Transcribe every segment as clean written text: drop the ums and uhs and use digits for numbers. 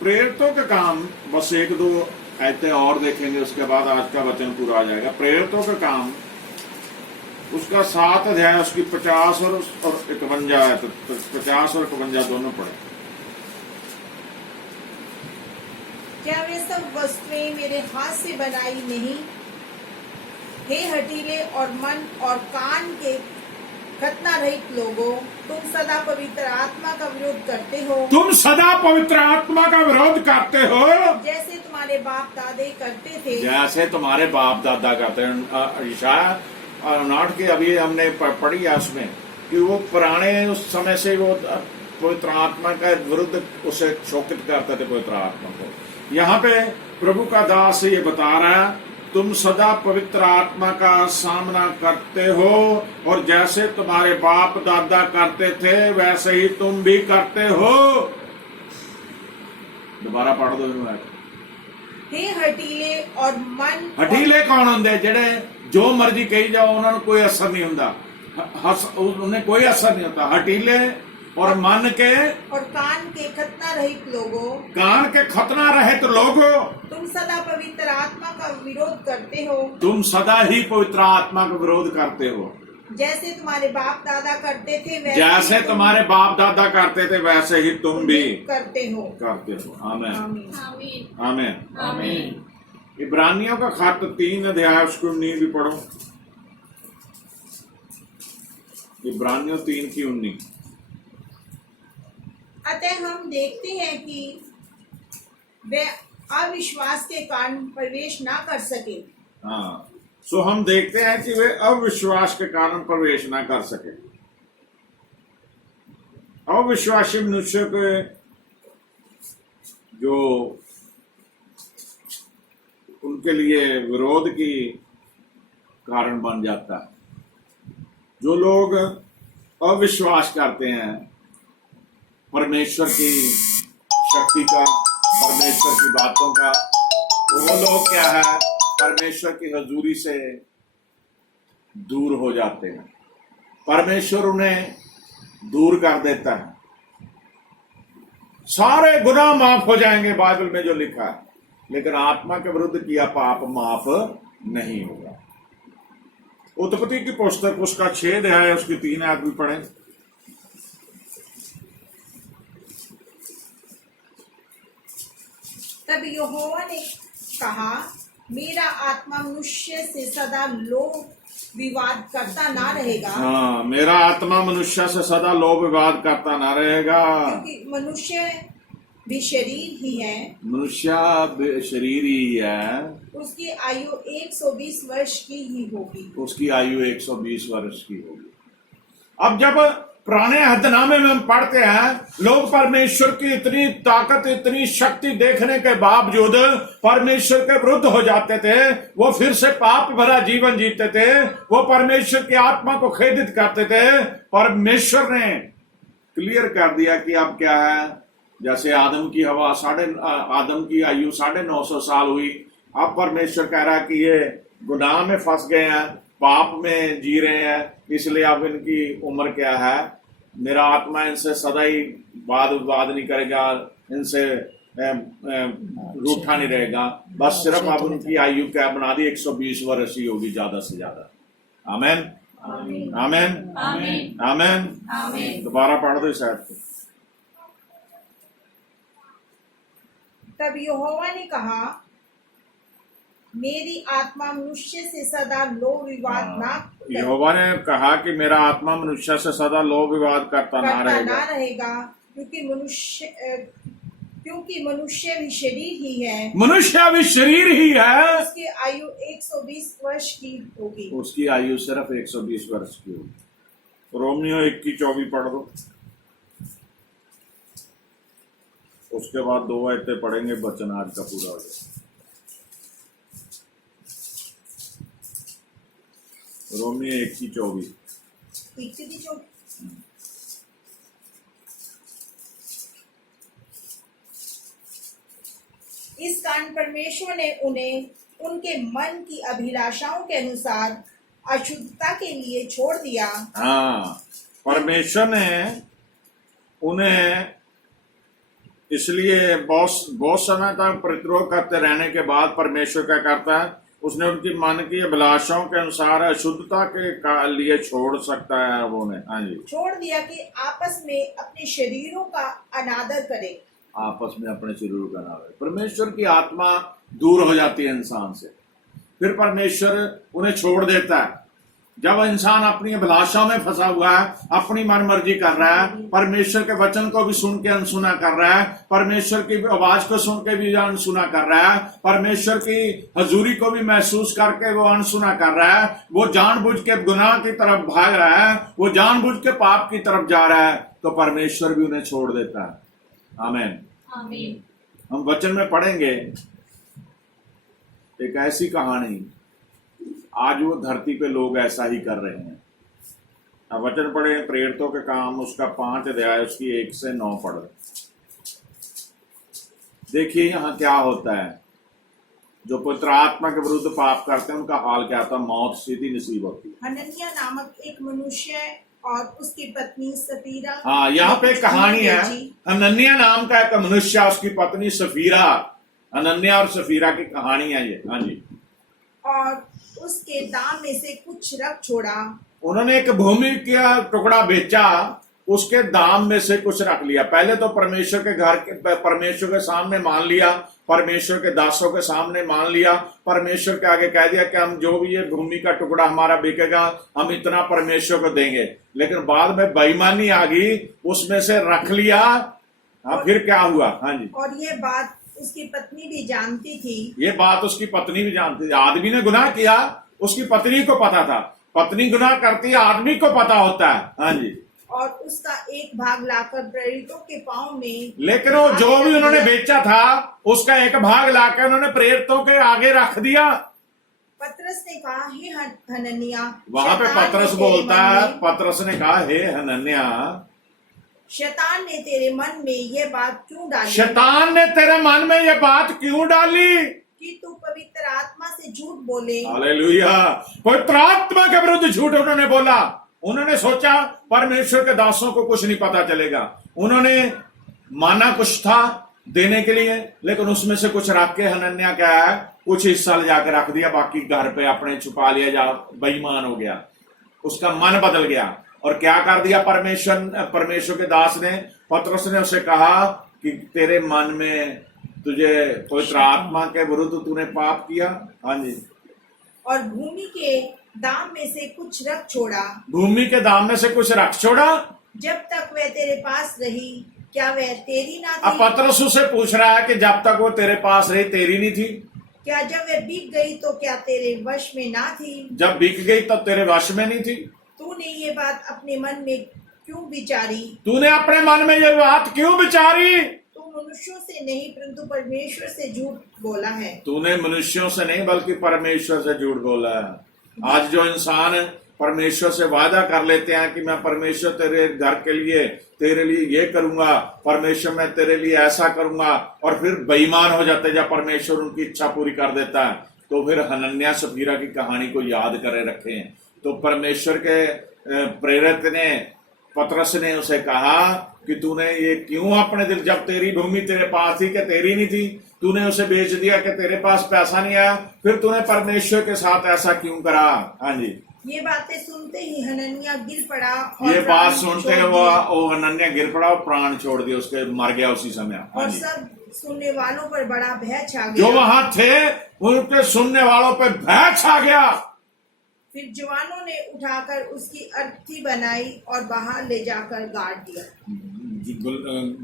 प्रेरितों के काम, बस एक दो आयतें और देखेंगे, उसके बाद आज का वचन पूरा आ जाएगा। प्रेरितों का काम, उसका 7 अध्याय, उसकी 50 और 51 आयत, 50 और 51 दोनों पढ़े। क्या वे सब वस्तुएं मेरे हाथ से बनाई नहीं? हे हठीले और मन और कान के खतना रहित लोगों, तुम सदा पवित्र आत्मा का विरोध करते हो। तुम सदा पवित्र आत्मा का विरोध करते हो, जैसे तुम्हारे बाप दादे करते थे। जैसे तुम्हारे बाप दादा करते हैं। ईशाया 9 के अभी हमने पढ़ी है उसमें कि वो पुराने उस समय से वो पवित्र आत्मा का विरुद्ध उसे शोकित करते थे, पवित्र आत्मा को। यहाँ पे प्रभु का दास ये बता रहा है, तुम सदा पवित्र आत्मा का सामना करते हो, और जैसे तुम्हारे बाप दादा करते थे वैसे ही तुम भी करते हो। दोबारा पढ़ दो। हे हठीले और मन। हठीले कौन होंगे? जेड़े जो मर्जी कही जाओ उन्होंने कोई असर नहीं होता, उन्हें कोई असर नहीं होता। हठीले और मन के और कान के खतना रहित लोगों, कान के खतना रहित लोगों, तुम सदा पवित्र आत्मा का विरोध करते हो। तुम सदा ही पवित्र आत्मा का विरोध करते हो, जैसे तुम्हारे बाप दादा करते थे वैसे जैसे तुम्हारे बाप दादा करते थे वैसे ही तुम भी करते हो। आमीन आमीन। आमीन। आमीन। इब्रानियों का खत 3 अध्याय, उसको 19 भी पढ़ो। इब्रानियों 3 की 19। अतः हम देखते हैं कि वे अविश्वास के कारण प्रवेश ना कर सके। हाँ, सो हम देखते हैं कि वे अविश्वास के कारण प्रवेश ना कर सके। अविश्वासी मनुष्य के जो उनके लिए विरोध की कारण बन जाता है। जो लोग अविश्वास करते हैं परमेश्वर की शक्ति का, परमेश्वर की बातों का, तो वो लोग क्या है, परमेश्वर की हजूरी से दूर हो जाते हैं। परमेश्वर उन्हें दूर कर देता है। सारे गुनाह माफ हो जाएंगे बाइबल में जो लिखा है, लेकिन आत्मा के विरुद्ध किया पाप माफ नहीं होगा। उत्पत्ति की पुस्तक उसका 6 अध्याय, उसकी 3 आयत भी पढ़ें। तब यहोवा ने कहा, मेरा आत्मा मनुष्य से सदा लोभ विवाद करता ना रहेगा। हाँ, मेरा आत्मा मनुष्य से सदा लोभ विवाद करता ना रहेगा, क्योंकि मनुष्य भी शरीर ही है। मनुष्य शरीर ही है। उसकी आयु 120 वर्ष की ही होगी। उसकी आयु 120 वर्ष की होगी। अब जब पुराने अहदनामे में हम पढ़ते हैं, लोग परमेश्वर की इतनी ताकत, इतनी शक्ति देखने के बावजूद परमेश्वर के विरुद्ध हो जाते थे। वो फिर से पाप भरा जीवन जीते थे, वो परमेश्वर की आत्मा को खेदित करते थे। परमेश्वर ने क्लियर कर दिया कि अब क्या है, जैसे आदम की आयु 950 साल हुई। अब परमेश्वर कह रहा है कि ये गुनाह में फंस गए हैं, पाप में जी रहे हैं, इसलिए अब इनकी उम्र क्या है, मेरा आत्मा इनसे सदा ही वाद विवाद नहीं करेगा, इनसे रूठा नहीं रहेगा। बस सिर्फ अब उनकी आयु क्या बना दी, 120 वर्ष ही होगी ज्यादा से ज्यादा। आमीन आमीन आमीन आमीन। दोबारा पढ़ दो शायद। तब यहोवा ने कहा, मेरी आत्मा मनुष्य से सदा लोभ विवाद ना यहोवा ने कहा कि मेरा आत्मा मनुष्य से सदा लोभ विवाद करता ना रहेगा, क्योंकि मनुष्य भी शरीर ही है। मनुष्य भी शरीर ही है। उसकी आयु 120 वर्ष की होगी। उसकी आयु सिर्फ 120 वर्ष की होगी। रोमियो 1 की 24 पढ़ दो। उसके बाद 2 आयतें पढ़ेंगे, वचन आज का पूरा हो जाए। रोमियो 1 की 24। इस कारण परमेश्वर ने उन्हें उनके मन की अभिलाषाओं के अनुसार अशुद्धता के लिए छोड़ दिया। हाँ, परमेश्वर ने उन्हें इसलिए बहुत समय तक प्रतिरोध करते रहने के बाद परमेश्वर क्या करता है, उसने उनकी मन की अभिलाषाओं के अनुसार अशुद्धता के लिए छोड़ सकता है वो ने। हाँ जी, छोड़ दिया कि आपस में अपने शरीरों का अनादर करें। आपस में अपने शरीर का नाम है। परमेश्वर की आत्मा दूर हो जाती है इंसान से, फिर परमेश्वर उन्हें छोड़ देता है। जब इंसान अपनी अभिलाषाओं में फंसा हुआ है, अपनी मन मर्जी कर रहा है, परमेश्वर के वचन को भी सुन के अनसुना कर रहा है, परमेश्वर की आवाज को सुन के भी अनसुना कर रहा है, परमेश्वर की हजूरी को भी महसूस करके वो अनसुना कर रहा है, वो जानबूझ के गुनाह की तरफ भाग रहा है, वो जानबूझ के पाप की तरफ जा रहा है, तो परमेश्वर भी उन्हें छोड़ देता है। आमीन। आमीन। हम वचन में पढ़ेंगे एक ऐसी कहानी, आज वो धरती पे लोग ऐसा ही कर रहे हैं। अब वचन पढ़े प्रेरितों के काम उसका 5 अध्याय उसकी 1 से 9 पढ़। देखिए यहाँ क्या होता है, जो पवित्र आत्मा के विरुद्ध पाप करते हैं उनका हाल क्या होता है, मौत सीधी नसीब होती है। हनन्याह नामक एक मनुष्य और उसकी पत्नी सफीरा। हाँ, यहाँ पे एक कहानी है। हनन्याह नाम का एक मनुष्य, उसकी पत्नी सफीरा। हनन्याह और सफीरा की कहानी है ये। हाँ जी। और उसके दाम में से कुछ रख छोड़ा। उन्होंने एक भूमि का टुकड़ा बेचा, उसके दाम में से कुछ रख लिया। पहले तो परमेश्वर के घर के, परमेश्वर के सामने मान लिया, परमेश्वर के दासों के सामने मान लिया, परमेश्वर के आगे कह दिया कि हम जो भी ये भूमि का टुकड़ा हमारा बिकेगा हम इतना परमेश्वर को देंगे। लेकिन बाद में बेईमानी आ गई, उसमें से रख लिया। हाँ, फिर क्या हुआ? हाँ जी। और ये बात उसकी पत्नी भी जानती थी। ये बात उसकी पत्नी भी जानती थी। आदमी ने गुनाह किया, उसकी पत्नी को पता था। पत्नी गुनाह करती है, आदमी को पता होता है। हाँ जी। और उसका एक भाग लाकर प्रेरितों के पांव में, लेकिन वो जो भी उन्होंने बेचा था उसका एक भाग लाकर उन्होंने प्रेरितों के आगे रख दिया। पतरस ने कहा, हे हनन्याह, वहां पे पतरस बोलता है, पतरस ने कहा, हे हनन्याह, शैतान ने तेरे मन में ये बात क्यों डाली? शैतान ने तेरे मन में ये बात क्यों डाली कि तू पवित्र आत्मा से झूठ बोले। हालेलुया। पवित्र आत्मा के विरुद्ध झूठ उन्होंने बोला। उन्होंने सोचा परमेश्वर के दासों को कुछ नहीं पता चलेगा। उन्होंने माना कुछ था देने के लिए, लेकिन उसमें से कुछ रख के हनन्याह क्या है, कुछ हिस्सा ले जाकर रख दिया, बाकी घर पे अपने छुपा लिया, जा बेईमान हो गया, उसका मन बदल गया। और क्या कर दिया परमेश्वर के दास ने, पतरस ने उसे कहा कि तेरे मन में तुझे पवित्र आत्मा के विरुद्ध तूने पाप किया। हाँ जी। और भूमि के दाम में से कुछ रख छोड़ा। भूमि के दाम में से कुछ रख छोड़ा। जब तक वह तेरे पास रही क्या वह तेरी ना अब थी? पतरस उसे पूछ रहा है कि जब तक वो तेरे पास रही तेरी नहीं थी? क्या जब वह बिक गई तो क्या तेरे वश में ना थी? जब बिक गई तब तेरे वश में नहीं थी? तूने ये बात अपने मन में क्यों विचारी? तूने अपने मन में ये बात क्यों विचारी? तू मनुष्यों से नहीं परंतु परमेश्वर से झूठ बोला है। तूने मनुष्यों से नहीं बल्कि परमेश्वर से झूठ बोला है। आज जो इंसान परमेश्वर से वादा कर लेते हैं कि मैं परमेश्वर तेरे घर के लिए, तेरे लिए ये करूंगा, परमेश्वर मैं तेरे लिए ऐसा करूंगा, और फिर बेईमान हो जाते जब परमेश्वर उनकी इच्छा पूरी कर देता है, तो फिर हनन्याह सफीरा की कहानी को याद करे रखे हैं। तो परमेश्वर के प्रेरित ने, पतरस ने उसे कहा कि तूने ये क्यों अपने दिल, जब तेरी भूमि तेरे पास थी कि तेरी नहीं थी, तूने उसे बेच दिया कि तेरे पास पैसा नहीं आया, फिर तूने परमेश्वर के साथ ऐसा क्यों करा? हाँ जी। ये बातें सुनते ही हनन्याह गिर पड़ा और ये प्राण बात सुनते छोड़ हैं दिए। वो हनन्याह गिर पड़ा और प्राण छोड़ दिया, उसके मर गया उसी समय। हाँ और जी। सब सुनने वालों पर बड़ा भय छा जो गया। वहां थे उनके सुनने वालों पे भय छा गया। फिर जवानों ने उठाकर उसकी अर्थी बनाई और बाहर ले जाकर गाड़ दिया।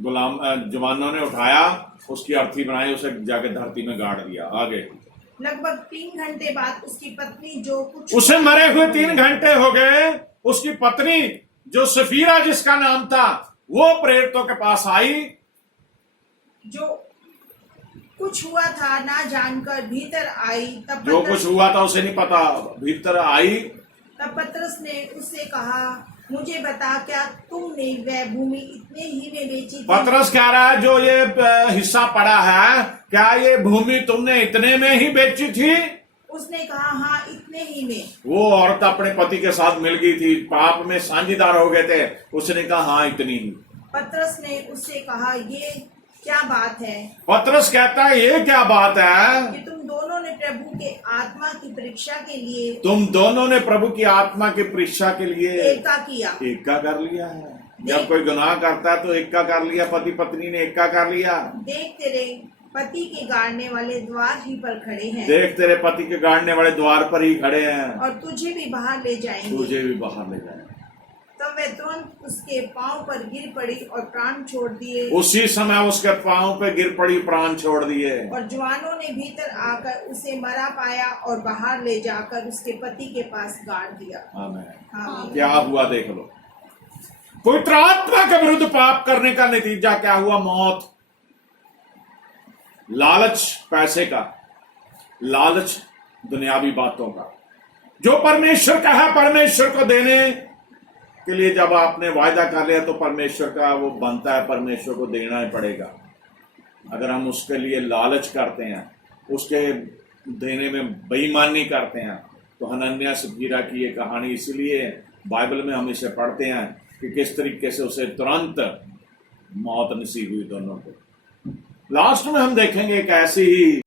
गुलाम जवानों ने उठाया, उसकी अर्थी बनाई, उसे जाके धरती में गाड़ दिया। आगे लगभग 3 घंटे बाद उसकी पत्नी जो कुछ उसे मरे हुए 3 घंटे हो गए, उसकी पत्नी जो सफीरा जिसका नाम था वो प्रेरितों के पास आई। जो कुछ हुआ था ना जानकर भीतर आई। तब जो कुछ हुआ था उसे नहीं पता, भीतर आई। तब पतरस ने उससे कहा, मुझे बता क्या तुमने वह भूमि इतने ही में बेची थी? पतरस कह रहा है जो ये हिस्सा पड़ा है, क्या ये भूमि तुमने इतने में ही बेची थी? उसने कहा, हाँ इतने ही में। वो औरत अपने पति के साथ मिल गई थी, पाप में साझेदार हो गए थे। उसने कहा हाँ इतनी ही। पतरस ने उससे कहा, ये क्या बात है पतरस कहता है ये क्या बात है कि तुम दोनों ने प्रभु के आत्मा की परीक्षा के लिए तुम दोनों ने प्रभु की आत्मा की परीक्षा के लिए एका किया। एका कर लिया है। जब कोई गुनाह करता है तो एका कर लिया, पति पत्नी ने एका कर लिया। देख तेरे पति के गाड़ने वाले द्वार ही पर खड़े हैं देख तेरे पति के गाड़ने वाले द्वार पर ही खड़े हैं, और तुझे भी बाहर ले जाएंगे। तुझे भी बाहर ले जाए। तब वे तुरंत उसके पांव पर गिर पड़ी और प्राण छोड़ दिए। उसी समय उसके पांव पे गिर पड़ी, प्राण छोड़ दिए। और जवानों ने भीतर आकर उसे मरा पाया और बाहर ले जाकर उसके पति के पास गाड़ दिया। आमीन। क्या हुआ देख लो, पवित्र आत्मा के विरुद्ध पाप करने का नतीजा क्या हुआ? मौत। लालच पैसे का, लालच दुनियावी बातों का। जो परमेश्वर का है, परमेश्वर को देने के लिए जब आपने वायदा कर लिया तो परमेश्वर का वो बनता है, परमेश्वर को देना ही पड़ेगा। अगर हम उसके लिए लालच करते हैं, उसके देने में बेईमानी करते हैं, तो हनन्याह सप्फीरा की ये कहानी इसलिए बाइबल में हम इसे पढ़ते हैं कि किस तरीके से उसे तुरंत मौत नसीब हुई दोनों को। लास्ट में हम देखेंगे एक ऐसी ही